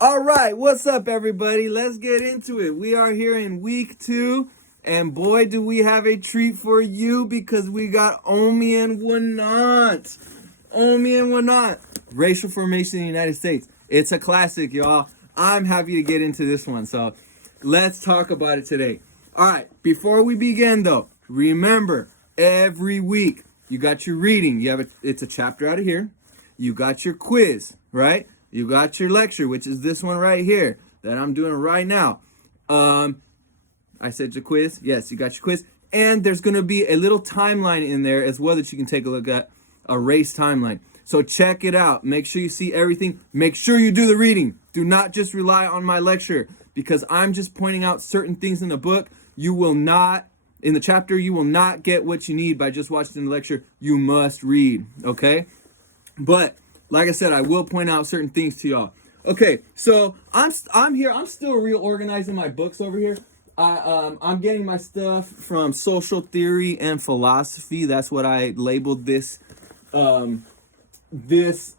All right, what's up, everybody? Let's get into it. We are here in week 2, and boy, do we have a treat for you because we got Omi and Wanat. Omi and Wanat, racial formation in the United States. It's a classic, y'all. I'm happy to get into this one, so let's talk about it today. All right, before we begin, though, remember every week you got your reading. It's a chapter out of here. You got your quiz, right? You got your lecture, which is this one right here that I'm doing right now. I said your quiz. Yes, you got your quiz. And there's going to be a little timeline in there as well that you can take a look at, a race timeline. So check it out. Make sure you see everything. Make sure you do the reading. Do not just rely on my lecture because I'm just pointing out certain things in the book. You will not, in the chapter, you will not get what you need by just watching the lecture. You must read, okay? But like I said, I will point out certain things to y'all. Okay, so I'm here. I'm still reorganizing my books over here. I'm getting my stuff from social theory and philosophy. That's what I labeled this this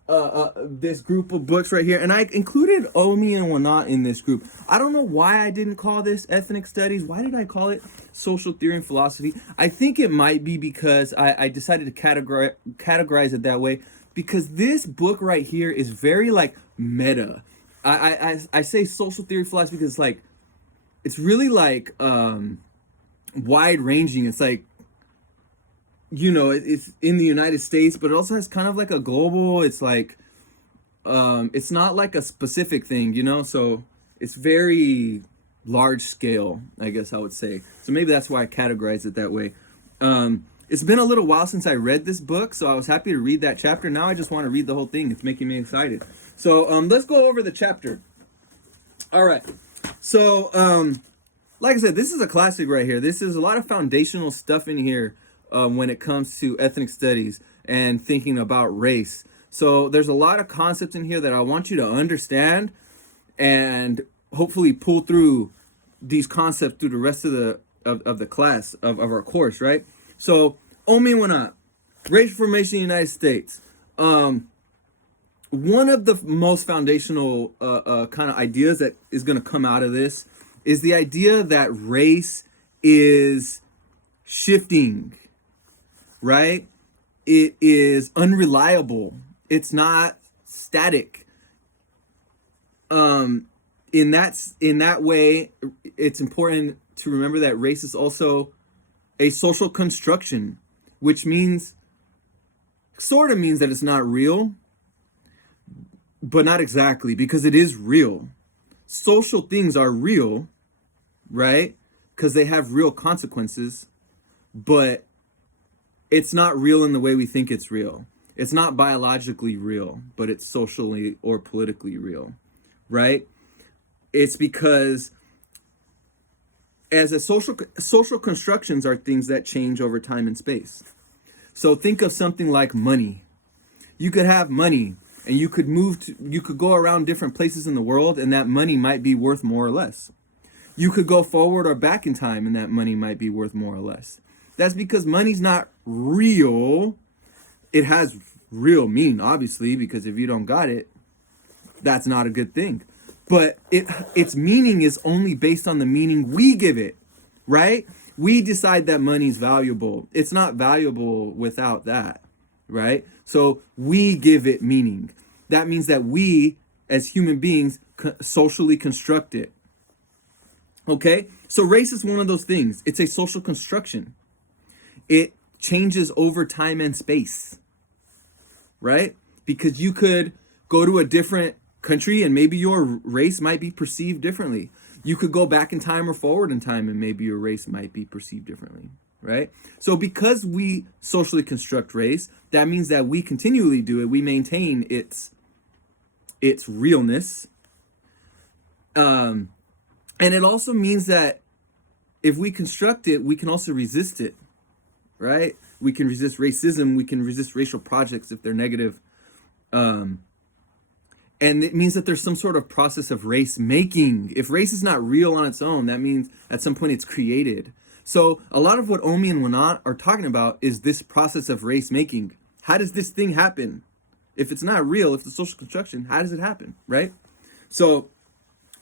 group of books right here, and I included Omi and Wanat in this group. I don't know why I didn't call this ethnic studies. Why did I call it social theory and philosophy? I think it might be because I decided to categorize it that way. Because this book right here is very like meta. I say social theory philosophy because it's really like wide ranging. It's like, it's in the United States, but it also has kind of like a global. It's like it's not like a specific thing, so it's very large scale, I guess I would say. So maybe that's why I categorize it that way. It's been a little while since I read this book, so I was happy to read that chapter. Now I just want to read the whole thing. It's making me excited. So let's go over the chapter. All right. So like I said, this is a classic right here. This is a lot of foundational stuff in here when it comes to ethnic studies and thinking about race. So there's a lot of concepts in here that I want you to understand and hopefully pull through these concepts through the rest of the class of our course, right? So, Omi and Wanat, racial formation in the United States. One of the most foundational kind of ideas that is going to come out of this is the idea that race is shifting, right? It is unreliable. It's not static. In that way, it's important to remember that race is also a social construction, which sort of means that it's not real, but not exactly, because it is real. Social things are real, right? Because they have real consequences, but it's not real in the way we think it's real. It's not biologically real, but it's socially or politically real, right? It's because as a social constructions are things that change over time and space. So think of something like money. You could have money and you could go around different places in the world and that money might be worth more or less. You could go forward or back in time and that money might be worth more or less. That's because money's not real. It has real meaning, obviously, because if you don't got it, that's not a good thing. But its meaning is only based on the meaning we give it, right? We decide that money's valuable. It's not valuable without that, right? So we give it meaning. That means that we, as human beings, socially construct it. Okay? So race is one of those things. It's a social construction. It changes over time and space, right? Because you could go to a different country and maybe your race might be perceived differently. You could go back in time or forward in time and maybe your race might be perceived differently, right? So because we socially construct race, that means that we continually do it. We maintain its realness. And it also means that if we construct it, we can also resist it, right? We can resist racism. We can resist racial projects if they're negative. And it means that there's some sort of process of race making. If race is not real on its own, that means at some point it's created. So a lot of what Omi and Wanat are talking about is this process of race making. How does this thing happen? If it's not real, if it's a social construction, how does it happen, right? So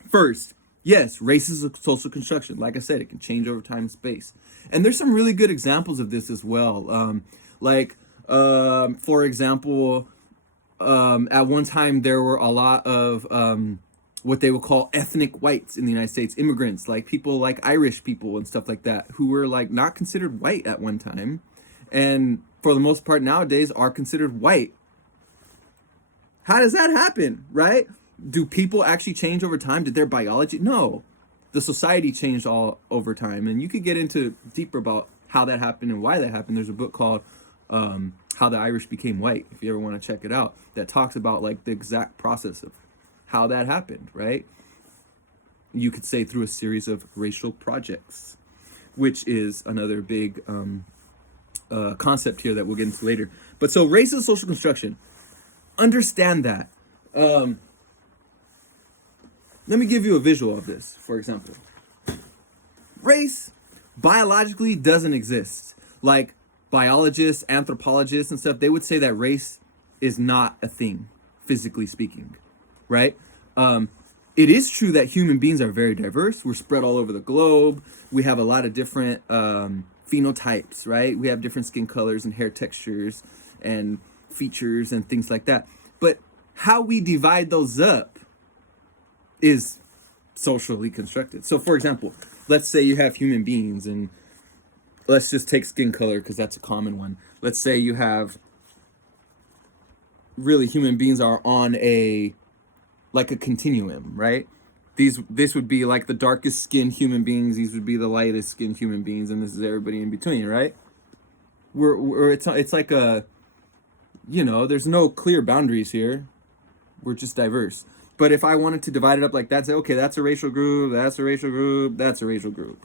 first, yes, race is a social construction. Like I said, it can change over time and space. And there's some really good examples of this as well. For example, at one time there were a lot of what they would call ethnic whites in the United States, immigrants, like people like Irish people and stuff like that, who were like not considered white at one time, and for the most part nowadays are considered white. How does that happen, right? Do people actually change over time? Did their biology? No. The society changed all over time. And you could get into deeper about how that happened and why that happened. There's a book called How the Irish Became White, if you ever want to check it out, that talks about like the exact process of how that happened, right? You could say through a series of racial projects, which is another big concept here that we'll get into later. But so race is social construction. Understand that. Let me give you a visual of this, for example. Race biologically doesn't exist. Like biologists, anthropologists, and stuff, they would say that race is not a thing, physically speaking, right? It is true that human beings are very diverse. We're spread all over the globe. We have a lot of different phenotypes, right? We have different skin colors and hair textures and features and things like that. But how we divide those up is socially constructed. So for example, let's say you have human beings, and let's just take skin color because that's a common one. Let's say you have really human beings are on a continuum, right? This would be like the darkest skinned human beings, these would be the lightest skinned human beings, and this is everybody in between, right? It's like a, there's no clear boundaries here. We're just diverse. But if I wanted to divide it up like that, say, okay, that's a racial group, that's a racial group, that's a racial group.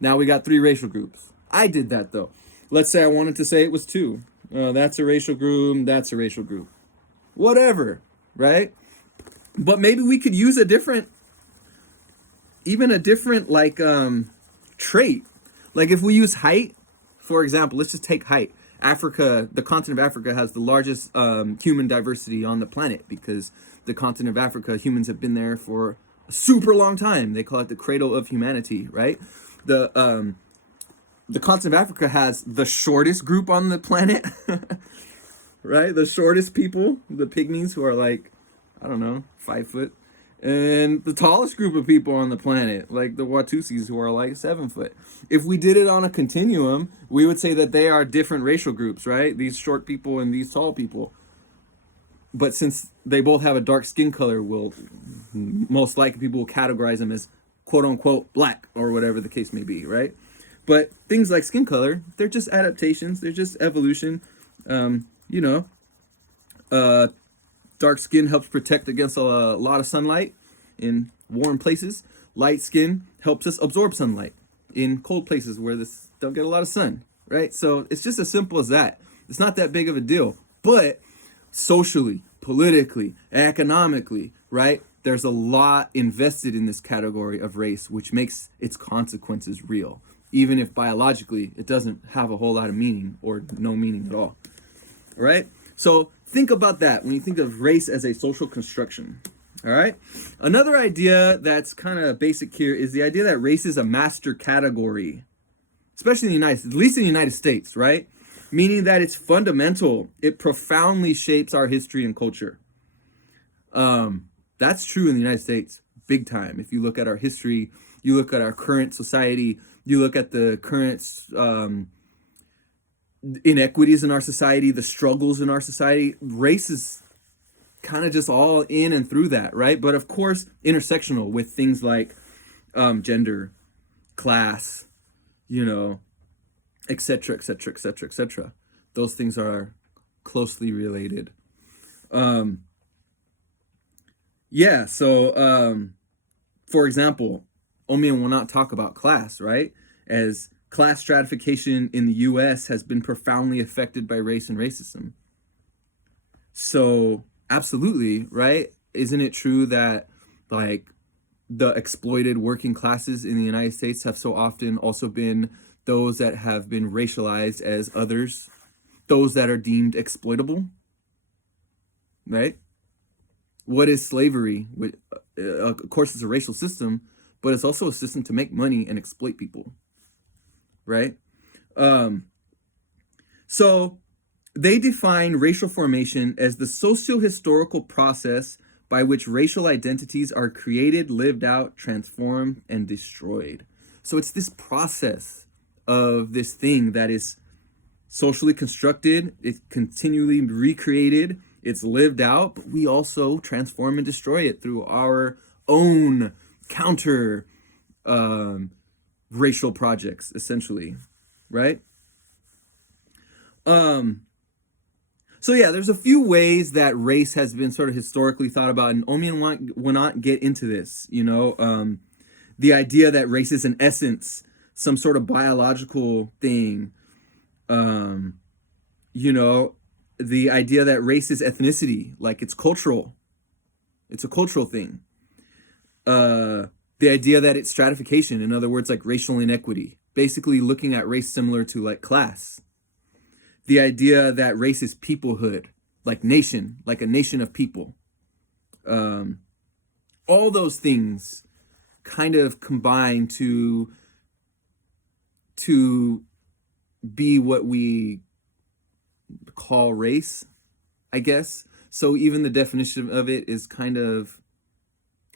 Now we got 3 racial groups. I did that though. Let's say I wanted to say it was 2. That's a racial group, that's a racial group. Whatever, right? But maybe we could use a different trait. Like if we use height, for example, let's just take height. Africa, the continent of Africa has the largest human diversity on the planet because the continent of Africa, humans have been there for a super long time. They call it the cradle of humanity, right? The continent of Africa has the shortest group on the planet, right? The shortest people, the pygmies, who are like, I don't know, 5 foot. And the tallest group of people on the planet, like the Watusis, who are like 7 foot. If we did it on a continuum, we would say that they are different racial groups, right? These short people and these tall people. But since they both have a dark skin color, most likely people will categorize them as quote unquote black or whatever the case may be, right? But things like skin color, they're just adaptations, they're just evolution. Dark skin helps protect against a lot of sunlight in warm places. Light skin helps us absorb sunlight in cold places where this don't get a lot of sun, right? So it's just as simple as that. It's not that big of a deal. But socially, politically, economically, right? There's a lot invested in this category of race, which makes its consequences real, even if biologically it doesn't have a whole lot of meaning or no meaning at all. All right? So think about that when you think of race as a social construction. All right? Another idea that's kind of basic here is the idea that race is a master category, especially in the at least in the United States, right? Meaning that it's fundamental. It profoundly shapes our history and culture. That's true in the United States, big time. If you look at our history, you look at our current society, you look at the current inequities in our society, the struggles in our society, race is kind of just all in and through that, right? But of course, intersectional with things like gender, class, et cetera, et cetera, et cetera, et cetera. Those things are closely related. For example, Omian will not talk about class, right? As class stratification in the US has been profoundly affected by race and racism. So, absolutely, right? Isn't it true that, like, the exploited working classes in the United States have so often also been those that have been racialized as others, those that are deemed exploitable, right? What is slavery? Of course, it's a racial system, but it's also a system to make money and exploit people, right? Um, so they define racial formation as the socio-historical process by which racial identities are created, lived out, transformed, and destroyed. So it's this process of this thing that is socially constructed, it's continually recreated, it's lived out, but we also transform and destroy it through our own counter racial projects, essentially, right? So yeah, there's a few ways that race has been sort of historically thought about, and Omian will not get into this, the idea that race is in essence some sort of biological thing, the idea that race is ethnicity, like it's cultural, it's a cultural thing. The idea that it's stratification, in other words, like racial inequity, basically looking at race similar to like class. The idea that race is peoplehood, like nation, like a nation of people. All those things kind of combine to be what we call race, I guess. So even the definition of it is kind of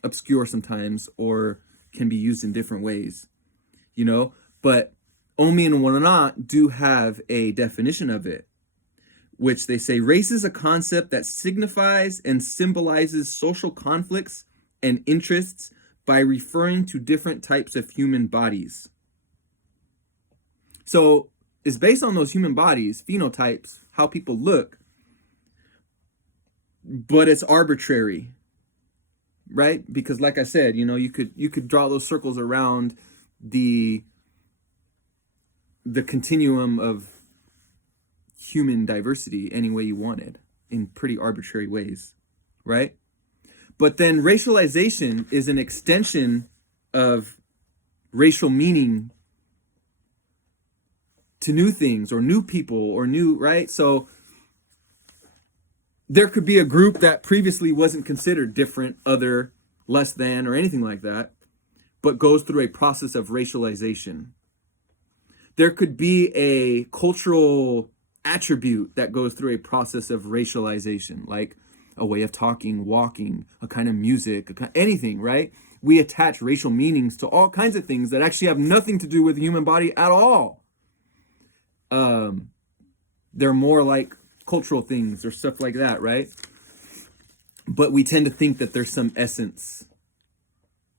obscure sometimes, or can be used in different ways, but Omi and Wananat do have a definition of it, which they say race is a concept that signifies and symbolizes social conflicts and interests by referring to different types of human bodies. So it's based on those human bodies, phenotypes, how people look, but it's arbitrary, right? Because like I said, you could draw those circles around the continuum of human diversity any way you wanted in pretty arbitrary ways, right? But then racialization is an extension of racial meaning to new things or new people or new, right? So there could be a group that previously wasn't considered different, other, less than, or anything like that, but goes through a process of racialization. There could be a cultural attribute that goes through a process of racialization, like a way of talking, walking, a kind of music, anything, right? We attach racial meanings to all kinds of things that actually have nothing to do with the human body at all. They're more like cultural things or stuff like that, right? But we tend to think that there's some essence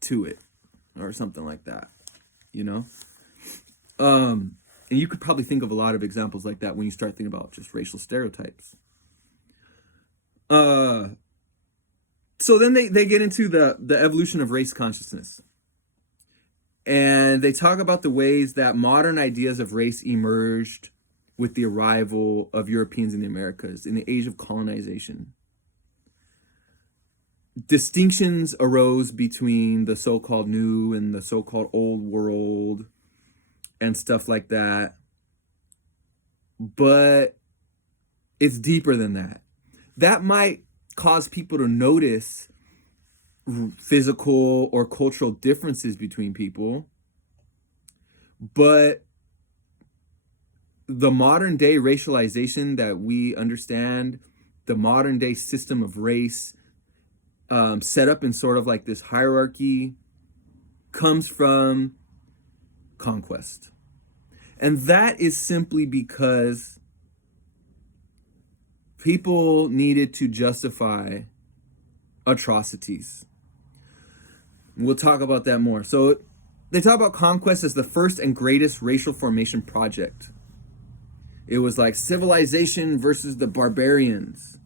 to it or something like that, And you could probably think of a lot of examples like that when you start thinking about just racial stereotypes. So then they get into the evolution of race consciousness. And they talk about the ways that modern ideas of race emerged with the arrival of Europeans in the Americas in the age of colonization. Distinctions arose between the so-called new and the so-called old world and stuff like that. But it's deeper than that. That might cause people to notice physical or cultural differences between people. But the modern day racialization that we understand, the modern day system of race, set up in sort of like this hierarchy, comes from conquest. And that is simply because people needed to justify atrocities. We'll talk about that more. So they talk about conquest as the first and greatest racial formation project. It was like civilization versus the barbarians,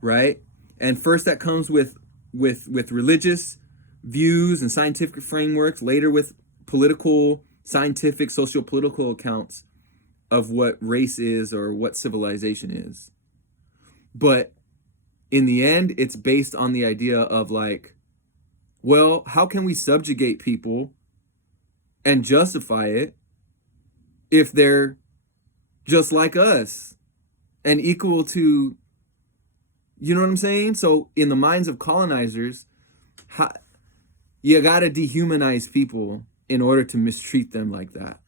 right? And first that comes with religious views and scientific frameworks, later with political, scientific, socio-political accounts of what race is or what civilization is. But in the end, it's based on the idea of like, well, how can we subjugate people and justify it if they're just like us and equal to, You know what I'm saying? So in the minds of colonizers, how, you gotta dehumanize people in order to mistreat them like that,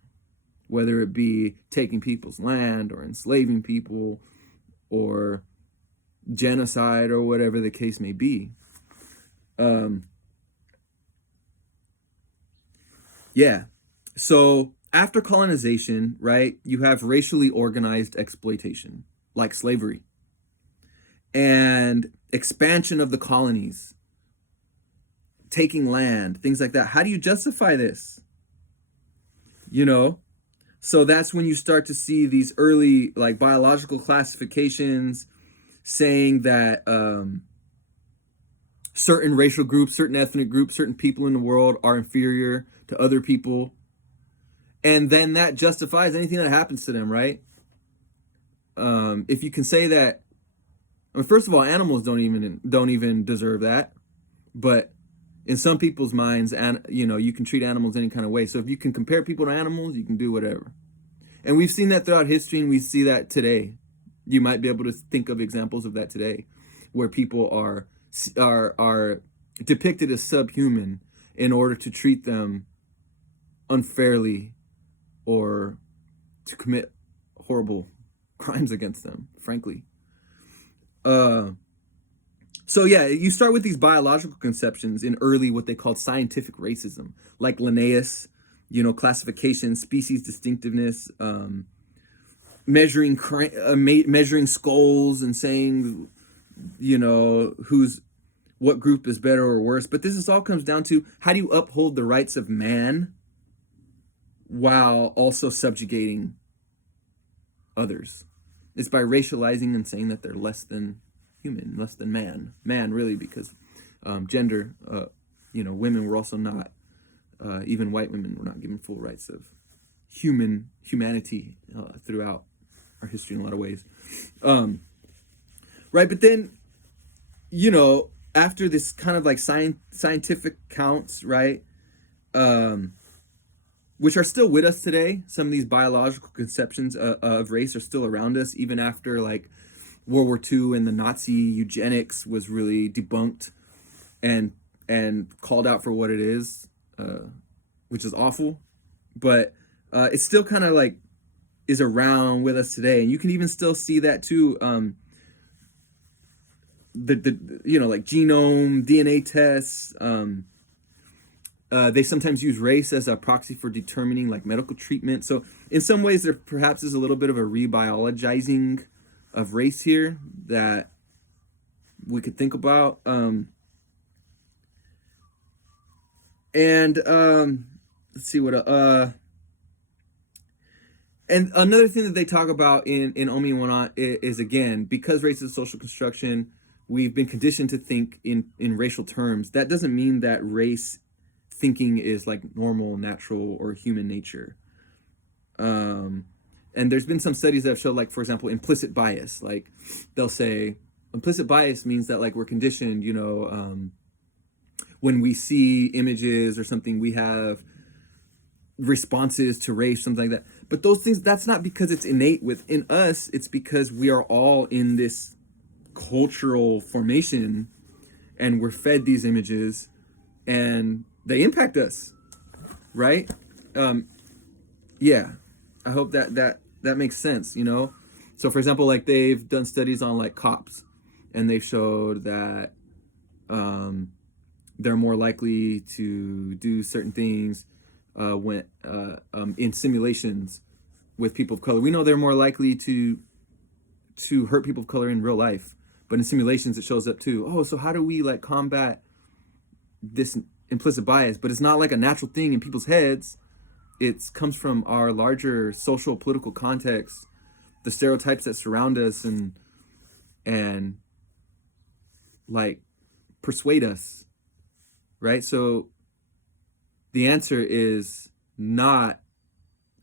whether it be taking people's land or enslaving people or genocide or whatever the case may be. Yeah. So after colonization, right, you have racially organized exploitation, like slavery, and expansion of the colonies, taking land, things like that. How do you justify this? You know? So that's when you start to see these early like biological classifications saying that certain racial groups, certain ethnic groups, certain people in the world are inferior to other people. And then that justifies anything that happens to them, right? If you can say that, I mean, first of all, animals don't even deserve that, but in some people's minds, and you can treat animals any kind of way. So if you can compare people to animals, you can do whatever. And we've seen that throughout history, and we see that today. You might be able to think of examples of that today, where people are depicted as subhuman in order to treat them unfairly or to commit horrible crimes against them, frankly. So yeah, you start with these biological conceptions in early what they called scientific racism, like Linnaeus, classification, species distinctiveness, measuring measuring skulls and saying, what group is better or worse. But this all comes down to, how do you uphold the rights of man while also subjugating others? It's by racializing and saying that they're less than human, less than man. Man, really, because gender, women were also not, even white women were not given full rights of humanity throughout our history in a lot of ways. Right, but then, after this kind of like scientific counts, right, which are still with us today, some of these biological conceptions of race are still around us, even after like World War II and the Nazi eugenics was really debunked and called out for what it is, which is awful. But it's still kind of like is around with us today, and you can even still see that too. Like genome DNA tests. They sometimes use race as a proxy for determining like medical treatment. So in some ways, there perhaps is a little bit of a rebiologizing of race here that we could think about. Let's see what. And another thing that they talk about in Omi and Wana is, again, because race is a social construction, we've been conditioned to think in racial terms. That doesn't mean that race thinking is like normal, natural, or human nature. And there's been some studies that have showed, like, for example, implicit bias. Like, they'll say implicit bias means that, like, we're conditioned, when we see images or something, we have responses to race, something like that. But those things, that's not because it's innate within us. It's because we are all in this cultural formation and we're fed these images and they impact us, right? Yeah, I hope that makes sense, So for example, like they've done studies on like cops, and they've showed that they're more likely to do certain things when in simulations with people of color. We know they're more likely to hurt people of color in real life, but in simulations it shows up too. Oh, so how do we like combat this implicit bias? But it's not like a natural thing in people's heads. It comes from our larger social political context, the stereotypes that surround us and like persuade us, right? So the answer is not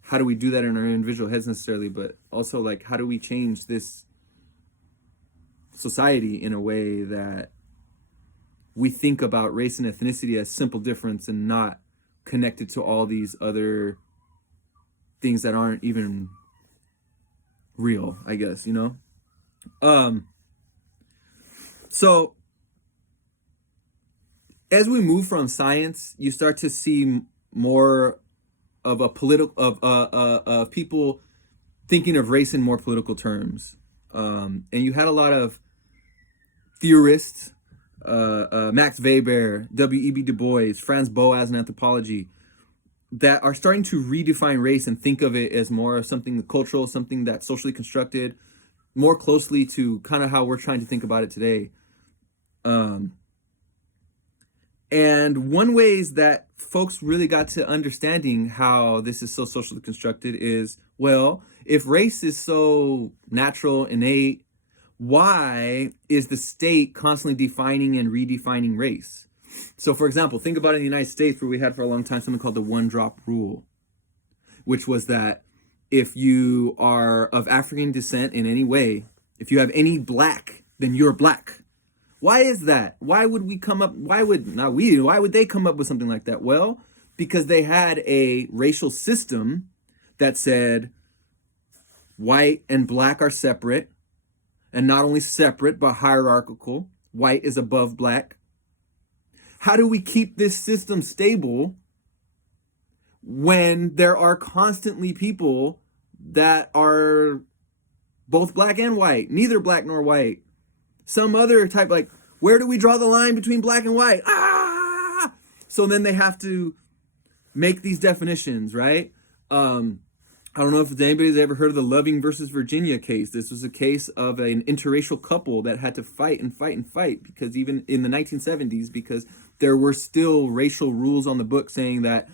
how do we do that in our individual heads necessarily, but also like how do we change this society in a way that we think about race and ethnicity as simple difference and not connected to all these other things that aren't even real, I guess, So as we move from science, you start to see more of a political of people thinking of race in more political terms, and you had a lot of theorists, Max Weber, W.E.B. Du Bois, Franz Boas in anthropology, that are starting to redefine race and think of it as more of something cultural, something that's socially constructed, more closely to kind of how we're trying to think about it today. And one ways that folks really got to understanding how this is so socially constructed is, well, if race is so natural, innate, why is the state constantly defining and redefining race? So, for example, think about it in the United States, where we had for a long time something called the one drop rule, which was that if you are of African descent in any way, if you have any black, then you're black. Why is that? Why would we come up? Why would they come up with something like that? Well, because they had a racial system that said white and black are separate, and not only separate, but hierarchical. White is above black. How do we keep this system stable when there are constantly people that are both black and white, neither black nor white? Some other type, like, where do we draw the line between black and white? So then they have to make these definitions, right? I don't know if anybody's ever heard of the Loving versus Virginia case. This was a case of an interracial couple that had to fight and fight and fight, because even in the 1970s, because there were still racial rules on the book saying that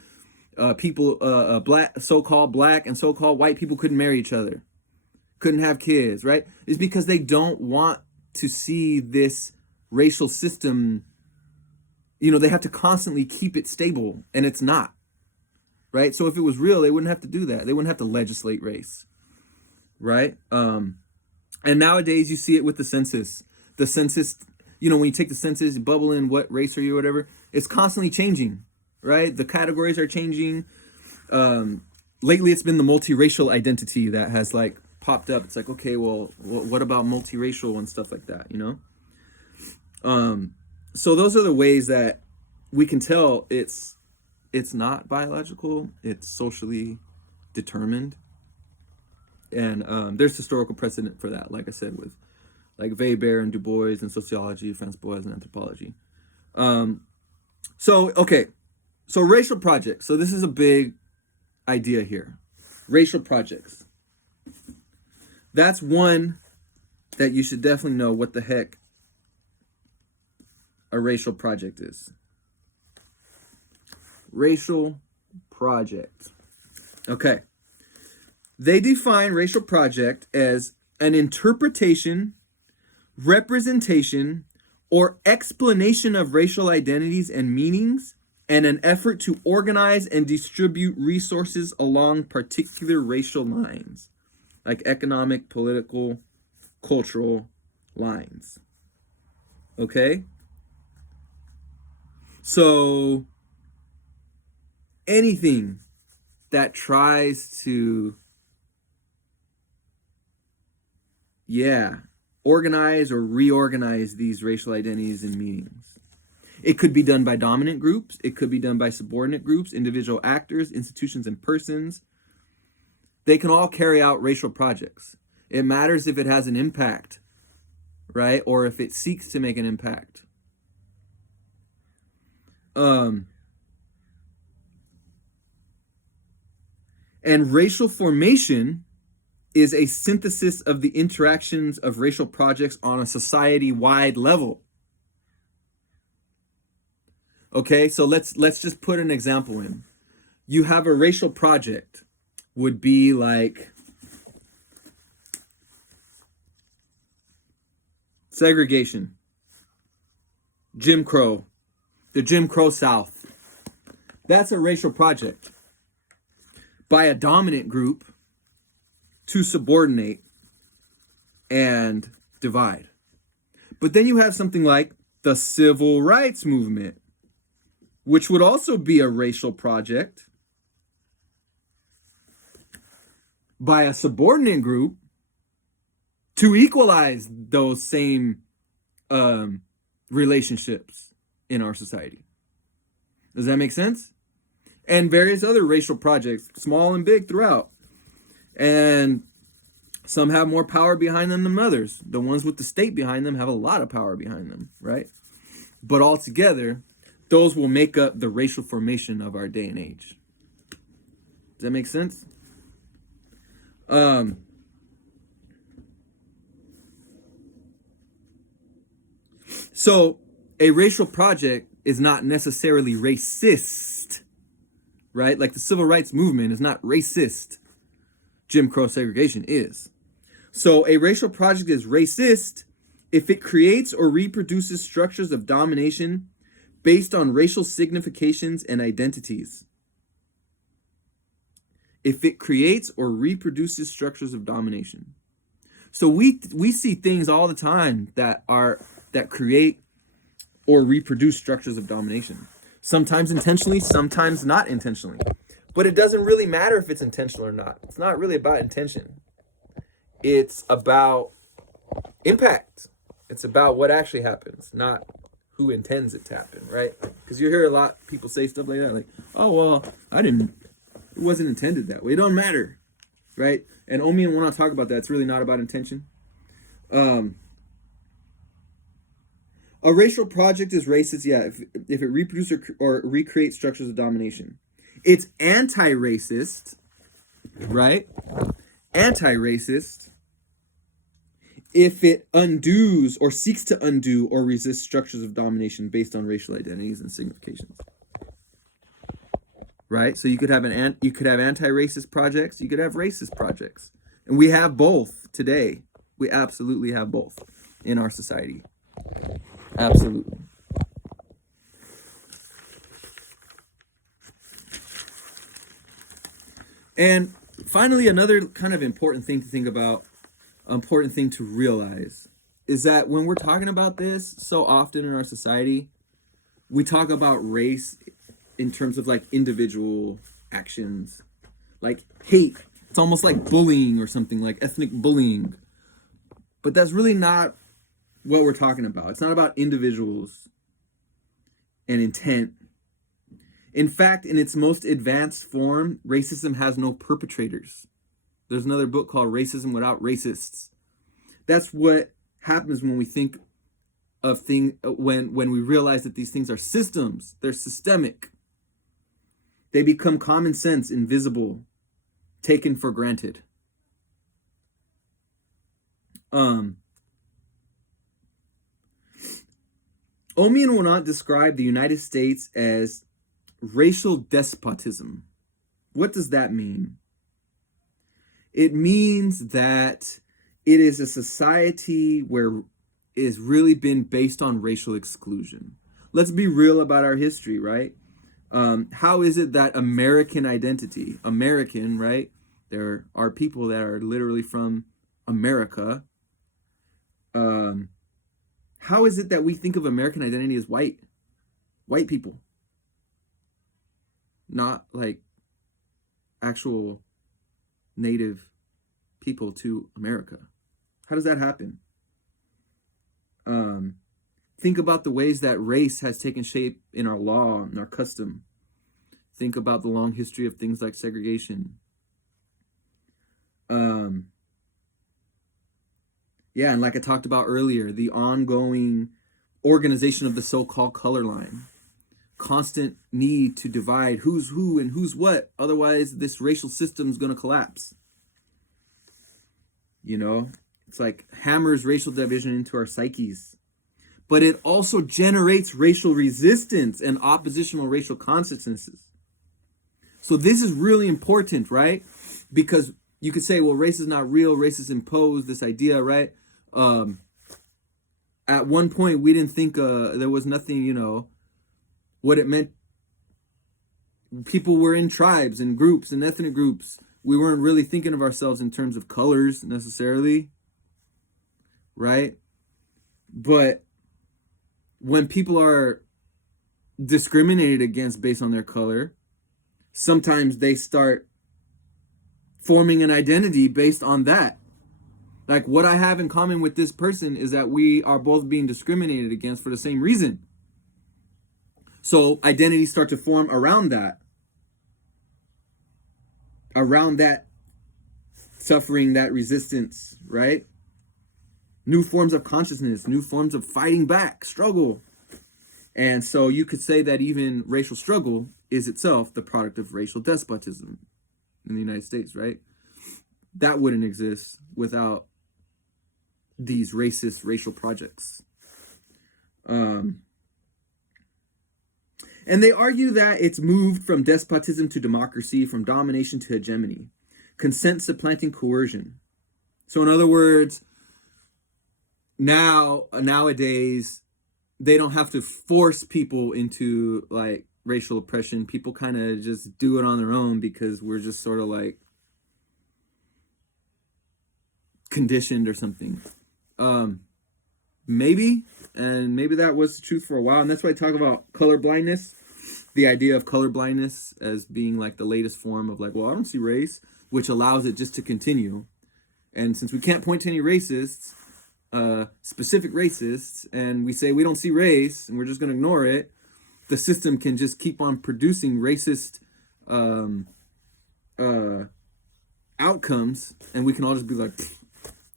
people, black, so-called black and so-called white people couldn't marry each other, couldn't have kids, right? It's because they don't want to see this racial system, they have to constantly keep it stable, and it's not, right? So if it was real, they wouldn't have to do that. They wouldn't have to legislate race, right? And nowadays you see it with the census. The census, when you take the census, you bubble in what race are you or whatever, it's constantly changing, right? The categories are changing. Lately it's been the multiracial identity that has popped up. It's like, okay, well, what about multiracial and stuff like that, So those are the ways that we can tell it's not biological, it's socially determined. And there's historical precedent for that, like I said, with Weber and Du Bois in sociology, Franz Boas in anthropology. So racial projects. So this is a big idea here. Racial projects. That's one that you should definitely know what the heck a racial project is. Racial project. Okay. They define racial project as an interpretation, representation, or explanation of racial identities and meanings, and an effort to organize and distribute resources along particular racial lines, like economic, political, cultural lines. Okay? So anything that tries to organize or reorganize these racial identities and meanings. It could be done by dominant groups. It could be done by subordinate groups, individual actors, institutions, and persons. They can all carry out racial projects. It matters if it has an impact, right? Or if it seeks to make an impact. And racial formation is a synthesis of the interactions of racial projects on a society-wide level. Okay, so let's just put an example in. You have a racial project, would be like segregation, Jim Crow, the Jim Crow South. That's a racial project by a dominant group to subordinate and divide. But then you have something like the Civil Rights Movement, which would also be a racial project by a subordinate group to equalize those same relationships in our society. Does that make sense? And various other racial projects, small and big, throughout. And some have more power behind them than others. The ones with the state behind them have a lot of power behind them, right? But altogether, those will make up the racial formation of our day and age. Does that make sense? So a racial project is not necessarily racist, right? Like the civil rights movement is not racist. Jim Crow segregation is. So a racial project is racist if it creates or reproduces structures of domination based on racial significations and identities. If it creates or reproduces structures of domination. So we see things all the time that create or reproduce structures of domination. Sometimes intentionally, sometimes not intentionally. But it doesn't really matter if it's intentional or not. It's not really about intention. It's about impact. It's about what actually happens, not who intends it to happen, right? Because you hear a lot of people say stuff like that, like, oh, well, it wasn't intended that way. It don't matter, right? And Omian will not talk about that. It's really not about intention. A racial project is racist, yeah, if it reproduces or recreates structures of domination. It's anti-racist, right? Anti-racist if it undoes or seeks to undo or resist structures of domination based on racial identities and significations. Right? So you could have anti-racist projects, you could have racist projects. And we have both today. We absolutely have both in our society. Absolutely. And finally, another kind of important thing to think about, important thing to realize, is that when we're talking about this so often in our society, we talk about race in terms of like individual actions, like hate. It's almost like bullying or something, like ethnic bullying. But that's really not what we're talking about. It's not about individuals and intent. In fact, in its most advanced form, racism has no perpetrators. There's another book called Racism Without Racists. That's what happens when we think of when we realize that these things are systems. They're systemic. They become common sense, invisible, taken for granted. Omian will not describe the United States as racial despotism. What does that mean? It means that it is a society where it has really been based on racial exclusion. Let's be real about our history, right? How is it that American identity, American, right? There are people that are literally from America. How is it that we think of American identity as white people? Not like actual native people to America. How does that happen? Think about the ways that race has taken shape in our law and our custom. Think about the long history of things like segregation. Yeah, and like I talked about earlier, the ongoing organization of the so-called color line. Constant need to divide who's who and who's what. Otherwise, this racial system is going to collapse. You know, it's like hammers racial division into our psyches. But it also generates racial resistance and oppositional racial consciousness. So this is really important, right? Because you could say, well, race is not real, race is imposed, this idea, right? At one point, we didn't think there was nothing, you know, what it meant. People were in tribes and groups and ethnic groups. We weren't really thinking of ourselves in terms of colors necessarily, right? But when people are discriminated against based on their color, sometimes they start forming an identity based on that. Like, what I have in common with this person is that we are both being discriminated against for the same reason. So identities start to form around that suffering, that resistance, right? New forms of consciousness, new forms of fighting back, struggle. And so you could say that even racial struggle is itself the product of racial despotism in the United States, right? That wouldn't exist without these racist racial projects. And they argue that it's moved from despotism to democracy, from domination to hegemony, consent supplanting coercion. So in other words, nowadays, they don't have to force people into like racial oppression. People kind of just do it on their own because we're just sort of like conditioned or something. Maybe that was the truth for a while. And that's why I talk about color blindness, the idea of color blindness as being like the latest form of like, well, I don't see race, which allows it just to continue. And since we can't point to any racists, specific racists, and we say we don't see race and we're just going to ignore it, the system can just keep on producing racist outcomes, and we can all just be like,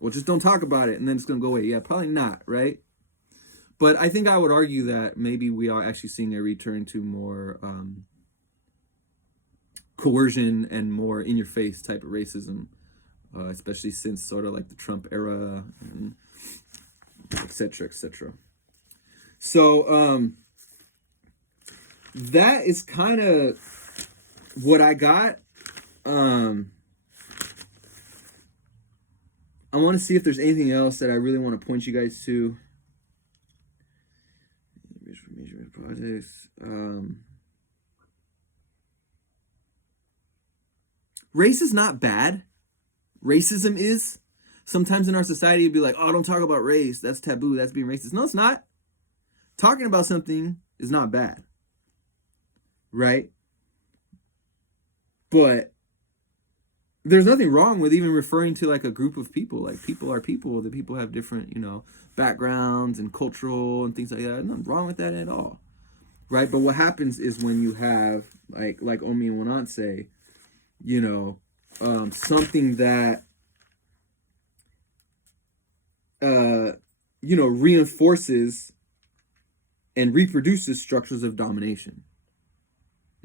well, just don't talk about it, and then it's going to go away. Yeah, probably not, right? But I think I would argue that maybe we are actually seeing a return to more coercion and more in-your-face type of racism, especially since sort of like the Trump era, and et cetera, et cetera. So that is kind of what I got. I want to see if there's anything else that I really want to point you guys to. Major projects. Race is not bad. Racism is. Sometimes in our society, you'd be like, oh, don't talk about race. That's taboo. That's being racist. No, it's not. Talking about something is not bad. Right? But there's nothing wrong with even referring to like a group of people. Like, people are people. The people have different, backgrounds and cultural and things like that. Nothing wrong with that at all. Right? But what happens is when you have, like Omi and Wanant say, something that reinforces and reproduces structures of domination.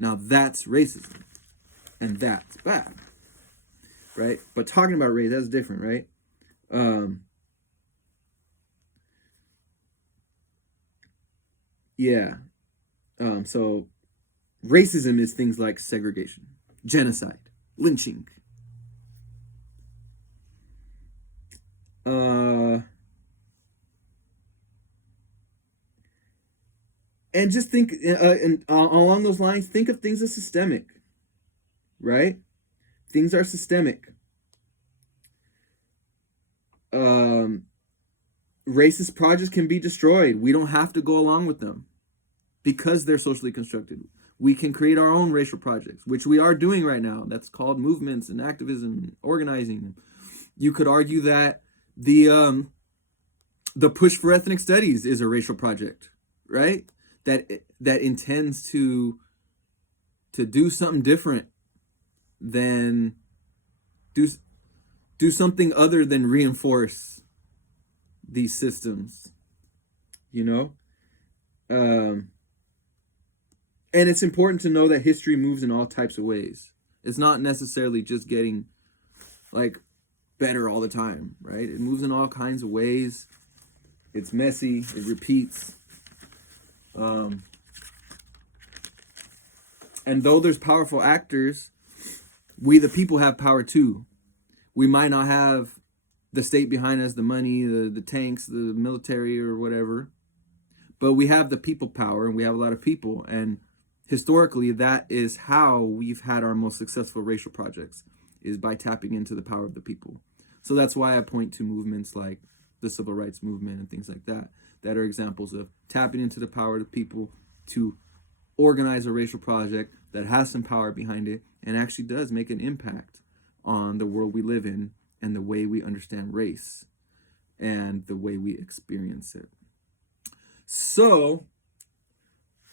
Now that's racism, and that's bad, right? But talking about race, that's different, right? So racism is things like segregation, genocide, lynching. And just think, along those lines, think of things as systemic, right? Things are systemic. Racist projects can be destroyed. We don't have to go along with them because they're socially constructed. We can create our own racial projects, which we are doing right now. That's called movements and activism, and organizing. You could argue that the push for ethnic studies is a racial project, right? That intends to do something different than do something other than reinforce these systems, and it's important to know that history moves in all types of ways. It's not necessarily just getting like better all the time, right? It moves in all kinds of ways. It's messy, it repeats. And though there's powerful actors, we the people have power too. We might not have the state behind us, the money, the tanks, the military or whatever, but we have the people power, and we have a lot of people. And historically, that is how we've had our most successful racial projects, is by tapping into the power of the people. So that's why I point to movements like the civil rights movement and things like that, that are examples of tapping into the power of the people to organize a racial project that has some power behind it and actually does make an impact on the world we live in and the way we understand race and the way we experience it. So,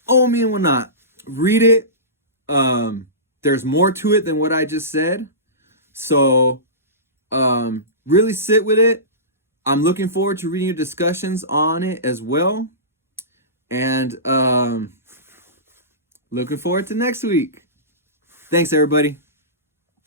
Omi and Wanat, read it. There's more to it than what I just said. So, really sit with it. I'm looking forward to reading your discussions on it as well. And looking forward to next week. Thanks, everybody.